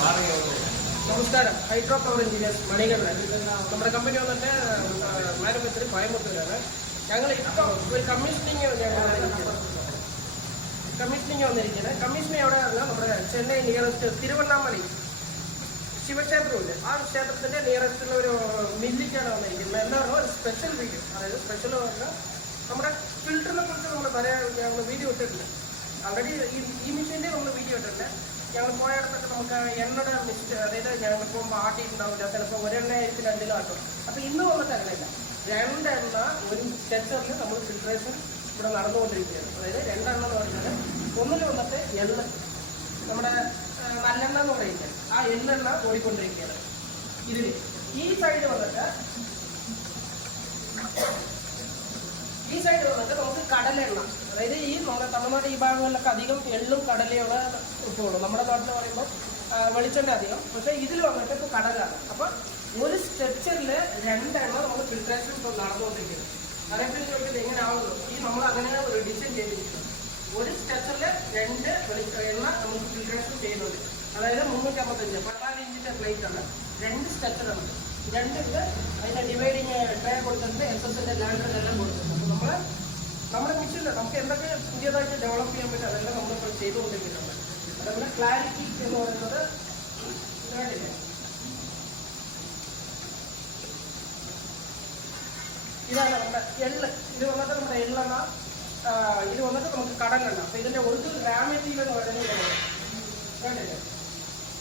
നമസ്കാരം. Hydro power engineers Manikandan. നമ്മുടെ company വന്നിട്ട് മാനുഫാക്ചർ കോയമ്പത്തൂരാണ്. ഞങ്ങൾ ഇപ്പോൾ ഒരു കമ്മീഷനിങ് വന്നിരിക്കുന്നത്. കമ്മീഷനിങ് എവിടെ പറഞ്ഞാൽ നമ്മുടെ ചെന്നൈ നിയറസ്റ്റ് തിരുവണ്ണാമലൈ ശിവക്ഷേത്രമില്ല, ആ ക്ഷേത്രത്തിൻ്റെ നിയറസ്റ്റുള്ള ഒരു മില്ലിക്കാണ് വന്നിരിക്കുന്നത്. എന്താ പറഞ്ഞാൽ ഒരു സ്പെഷ്യൽ വീഡിയോ, അതായത് സ്പെഷ്യൽ പറഞ്ഞാൽ നമ്മുടെ ഫിൽറ്ററിനെ കുറിച്ച് നമ്മൾ പറയാൻ ഞങ്ങൾ വീഡിയോ ഇട്ടിട്ടില്ല. ഓൾറെഡി ഈ മെഷീൻ്റെ നമ്മൾ വീഡിയോ ഇട്ടിട്ടുണ്ട്. ഞങ്ങൾ പോയടത്തൊക്കെ നമുക്ക് എണ്ണയുടെ മിസ്റ്റ്, അതായത് ഞങ്ങൾ പോകുമ്പോൾ ആട്ടിയിട്ടുണ്ടാവില്ല, ചിലപ്പോൾ ഒരെണ്ണ ആയിരിക്കും രണ്ടിലും ആട്ടും. അപ്പോൾ ഇന്ന് വന്നിട്ട് അങ്ങനെയല്ല, രണ്ടെണ്ണ ഒരു സ്ട്രെച്ചറിൽ നമ്മൾ ഫിൽട്രേഷൻ ഇവിടെ നടന്നുകൊണ്ടിരിക്കുകയാണ്. അതായത് രണ്ടെണ്ണ എന്ന് പറഞ്ഞാൽ ഒന്നിൽ വന്നിട്ട് എണ്ണ, നമ്മുടെ നല്ലെണ്ണ എന്ന് പറയുന്നത്, ആ എള്ളെണ്ണ ഓടിക്കൊണ്ടിരിക്കുകയാണ്. ഇതിൽ ഈ സൈഡ് വന്നിട്ട് നമുക്ക് കടലെണ്ണ, അതായത് ഈ നമ്മുടെ തമിഴ്നാട് ഈ ഭാഗങ്ങളിലൊക്കെ അധികം എള്ളും കടലയാണ് ഇപ്പോഴും. നമ്മുടെ നാട്ടിൽ പറയുമ്പോൾ വെളിച്ചെണ്ണ അധികം, പക്ഷേ ഇതിൽ വന്നിട്ട് ഇപ്പോൾ കടലാണ്. അപ്പം ഒരു സ്ട്രെച്ചറിൽ രണ്ടെണ്ണ നമ്മൾ ഫിൽട്രേഷൻ ഇപ്പോൾ നടന്നുകൊണ്ടിരിക്കുന്നത്. അതേപോലെ ചോദിച്ചത് എങ്ങനെ ആവുന്നു, ഈ നമ്മൾ അങ്ങനെ ഒരു ഡിസൈൻ ചെയ്തിരിക്കുന്നത്. ഒരു സ്ട്രെച്ചറിൽ രണ്ട് എണ്ണ നമുക്ക് ഫിൽട്രേഷൻ ചെയ്യുന്നുണ്ട്. അതായത് 355 14 ഇഞ്ചിൻ്റെ പ്ലേറ്റാണ്, രണ്ട് സ്ട്രെച്ചറാണ്. രണ്ടിട്ട് അതിൻ്റെ ഡിവൈഡിങ് ട്രേ കൊടുത്തിട്ട് SS ലാൻഡറിനെല്ലാം കൊടുത്തിട്ടുണ്ട്. അപ്പോൾ നമ്മുടെ മിഷനിൽ നമുക്ക് എന്തൊക്കെ പുതിയതായിട്ട് ഡെവലപ്പ് ചെയ്യാൻ പറ്റും അതെല്ലാം നമ്മളിപ്പോൾ ചെയ്തുകൊണ്ടിരിക്കുന്നുണ്ട്. അതുപോലെ ക്ലാരിറ്റി എന്ന് പറയുന്നത് ഇതാണ് നമ്മുടെ എള്ള്. ഇത് വന്നിട്ട് നമ്മുടെ എള്ളെണ്ണ, ഇത് വന്നിട്ട് നമുക്ക് കടലെണ്ണ. അപ്പോൾ ഇതിൻ്റെ ഒറിജിനൽ റാ മെറ്റീരിയൽ എന്ന് പറയുന്നത് വേണ്ടില്ലേ,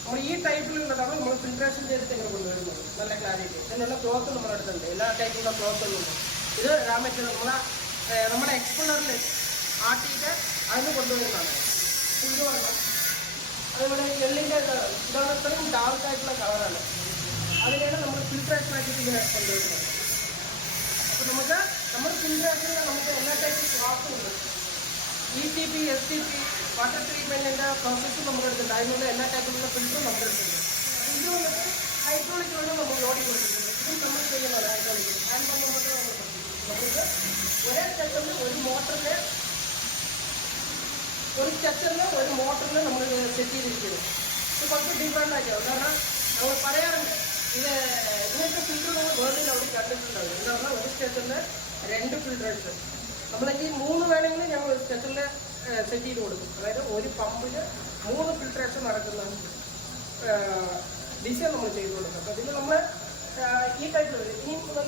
നമ്മൾ ഈ ടൈപ്പിലുള്ളതാണ് നമ്മൾ ഫിൽട്രേഷൻ ചെയ്തിട്ട് ഇങ്ങനെ കൊണ്ടുവരുന്നത്. നല്ല ക്ലാരിറ്റി, ഇതിനുള്ള ക്ലോത്ത് നമ്മുടെ അടുത്തുണ്ട്, എല്ലാ ടൈപ്പിലുള്ള ക്ലോത്തുകളുണ്ട്. ഇത് റാ മെറ്റീരിയൽ നമ്മുടെ എക്സ്പോളറിൽ ആട്ടിയിട്ട് അതിന് കൊണ്ടുവരുന്നതാണ്. ഇത് പറഞ്ഞാൽ അതുപോലെ എള്ളിൻ്റെ ഇതാണ്, ഇത്രയും ഡാർക്കായിട്ടുള്ള കളറാണ്. അതിനാണ് നമ്മൾ ഫിൽട്രേഷൻ ആക്കിയിട്ട് ഇങ്ങനെ കൊണ്ടുവരുന്നത്. അപ്പോൾ നമ്മുടെ ഫിൽട്രേഷനിൽ നമുക്ക് എല്ലാ ടൈപ്പും ക്ലോത്തും ഉണ്ട്. ETP, STP, വാട്ടർ ട്രീറ്റ്മെൻറ്റിൻ്റെ പ്രോസസ്സും നമ്മുടെ അടുത്തുണ്ട്. അതിനുള്ള എല്ലാ ടൈപ്പിലുള്ള ഫിൽറ്ററും നമ്മുടെ അടുത്തുണ്ട്. ഇത് വന്നിട്ട് ഹൈഡ്രോളിക് വേണം നമ്മൾ ലോഡി കൊടുത്തിട്ടുണ്ട്. ഇതും നമ്മൾ ചെയ്യുന്നത് ഹൈഡ്രോളിക് ഹാൻഡ് പമ്പ് നമുക്ക് നമുക്ക് ഒരേ സ്റ്റെച്ചറിൽ ഒരു മോട്ടറിൽ നമ്മൾ സെറ്റ് ചെയ്തിരിക്കുന്നത്. ഇത് കുറച്ച് ഡിഫറെൻ്റ് ആക്കിയാണ്. കാരണം നമ്മൾ പറയാറുണ്ട്, ഇങ്ങനത്തെ ഫിൽറ്റർ നമ്മൾ വേൾഡിൽ അവിടെ കണ്ടിട്ടുണ്ടാവും. എന്താ പറഞ്ഞാൽ ഒരു സ്റ്റെച്ചറിൽ രണ്ട് ഫിൽറ്ററേഷൻ, നമ്മളെങ്കിൽ 3 വേണമെങ്കിൽ ഞങ്ങൾ ഒരു സ്റ്റെച്ചറിൽ സെറ്റ് ചെയ്ത് കൊടുക്കും. അതായത് ഒരു പമ്പിൽ 3 ഫിൽട്രേഷൻ നടക്കുന്ന ഡിസൈൻ നമ്മൾ ചെയ്ത് കൊടുക്കും. അപ്പോൾ ഇതിൽ നമ്മൾ ഈ ടൈപ്പിൽ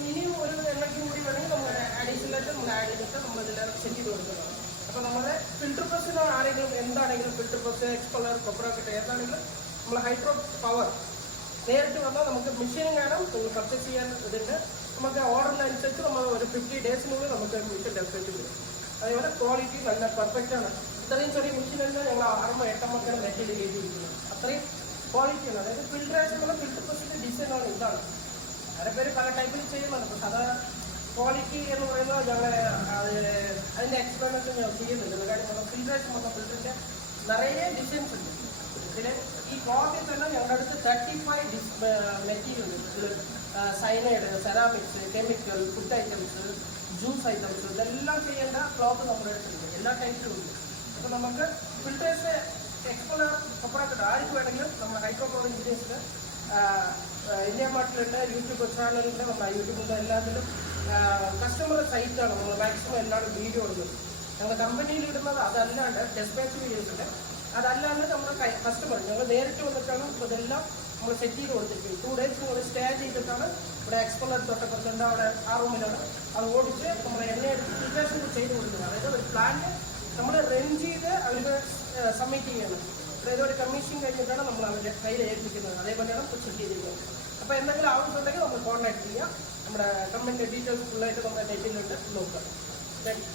ഇനിയും ഒരു എണ്ണയ്ക്കും കൂടി വേണമെങ്കിൽ നമ്മൾ അഡീഷണലായിട്ട് നമ്മൾ ആഡ് ചെയ്തിട്ട് നമ്മളിതിൽ സെറ്റ് ചെയ്ത് കൊടുക്കുന്നതാണ്. അപ്പോൾ നമ്മുടെ ഫിൽറ്റർ പ്രസ്സിന് ആരെങ്കിലും എന്താണെങ്കിലും ഫിൽറ്റർ പ്രസ്, എക്സ്പളർ, കൊപ്രാക്കട്ടെ ഏതാണെങ്കിലും നമ്മൾ ഹൈഡ്രോ പവർ നേരിട്ട് വന്നാൽ നമുക്ക് മെഷീനും കാണാം, നിങ്ങൾ പർച്ചേസ് ചെയ്യാൻ ഇതിൻ്റെ നമുക്ക് ഓർഡറിനനുസരിച്ച് നമ്മൾ ഒരു 50 ഡേയ്സിനുള്ളിൽ നമുക്ക് മെഷീൻ ഡെവലപ്പ് വരും. അതേപോലെ ക്വാളിറ്റി നല്ല പെർഫെക്റ്റാണ്. ഇത്രയും ചെറിയ മെഷീനെല്ലാം ഞങ്ങൾ 6-8 മെറ്റീരിയൽ ചെയ്തിരിക്കുന്നത്. അത്രയും ക്വാളിറ്റിയാണ്. അതായത് ഫിൽട്രേഷനുള്ള ഫിൽറ്റർ പ്രസിൻ്റെ ഡിസൈനാണ് ഇതാണ്. അതിൻ്റെ പേര് പല ടൈപ്പിൽ ചെയ്യുന്നുണ്ട്. പക്ഷെ അത് ക്വാളിറ്റി എന്ന് പറയുന്നത് ഞങ്ങൾ അതിൻ്റെ എക്സ്പെർട്ടൻസ് ഞങ്ങൾ ചെയ്യുന്നുണ്ട്. കാര്യം ഫിൽട്രേഷൻ വന്ന ഫിൽറ്ററിൻ്റെ നിറയെ ഡിസൈൻസ് ഉണ്ട്. ഇതിൽ ഈ ക്ലോത്തിൽ തന്നെ ഞങ്ങളുടെ അടുത്ത് 35 മെറ്റീരിയൽ ഉണ്ട്. ഇതിൽ cyanide, ceramics, chemical, food items, juice items, ഇതെല്ലാം ചെയ്യേണ്ട ക്ലോത്ത് നമ്മുടെ അടുത്തുണ്ട്. എല്ലാ ടൈപ്പിലും ഉണ്ട്. അപ്പോൾ നമുക്ക് ഫിൽറ്റേഴ്സ് എക്സ്പ്ലോർ കൊപ്രാക്കട്ടെ ആർക്ക് വേണമെങ്കിലും നമ്മുടെ ഹൈഡ്രോ പവർ എഞ്ചിനീയേഴ്സിൽ ഇന്ത്യ മാർട്ടിലുണ്ട്, യൂട്യൂബ് ചാനലുണ്ട്, നമ്മുടെ യൂട്യൂബിൻ്റെ എല്ലാത്തിലും കസ്റ്റമർ സൈറ്റാണ് നമ്മൾ മാക്സിമം എല്ലാവരും വീഡിയോ ഇടുന്നത്. ഞങ്ങളുടെ കമ്പനിയിൽ ഇടുന്നത് അതല്ലാണ്ട് ഡെസ്പാച്ച് വീഡിയോസ് ഉണ്ട്. അതല്ലാണ്ട് നമ്മുടെ കസ്റ്റമർ ഞങ്ങൾ നേരിട്ട് വന്നിട്ടാണ് ഇപ്പോൾ ഇതെല്ലാം നമ്മൾ സെറ്റ് ചെയ്ത് കൊടുത്തിരിക്കുന്നത്. 2 ഡേയ്സ് നമ്മൾ സ്റ്റേ ചെയ്തിട്ടാണ് ഇവിടെ എക്സ്പോളർ തൊട്ടപ്പുറത്തുണ്ട്, അവിടെ ആ റൂമിലാണ് അത് ഓടിച്ച് നമ്മൾ എണ്ണ ഫിൽട്രേഷൻ ചെയ്ത് കൊടുക്കുന്നത്. അതായത് ഒരു പ്ലാന്റ് നമ്മൾ റൺ ചെയ്ത് അവർക്ക് സബ്മിറ്റ് ചെയ്യണം. അതായത് ഒരു കമ്മീഷൻ കഴിഞ്ഞിട്ടാണ് നമ്മൾ അവരുടെ കയ്യിൽ ഏൽപ്പിക്കുന്നത്. അതേപോലെയാണ് ഇപ്പോൾ ചെക്ക് ചെയ്തിരിക്കുന്നത്. അപ്പോൾ എന്തെങ്കിലും ആവശ്യമുണ്ടെങ്കിൽ നമ്മൾ കോൺടാക്ട് ചെയ്യാം. നമ്മുടെ കമ്പനിയുടെ ഡീറ്റെയിൽസ് ഫുള്ളായിട്ട് നമ്മുടെ നെറ്റിലുണ്ട്, നോക്കാം. Thank you.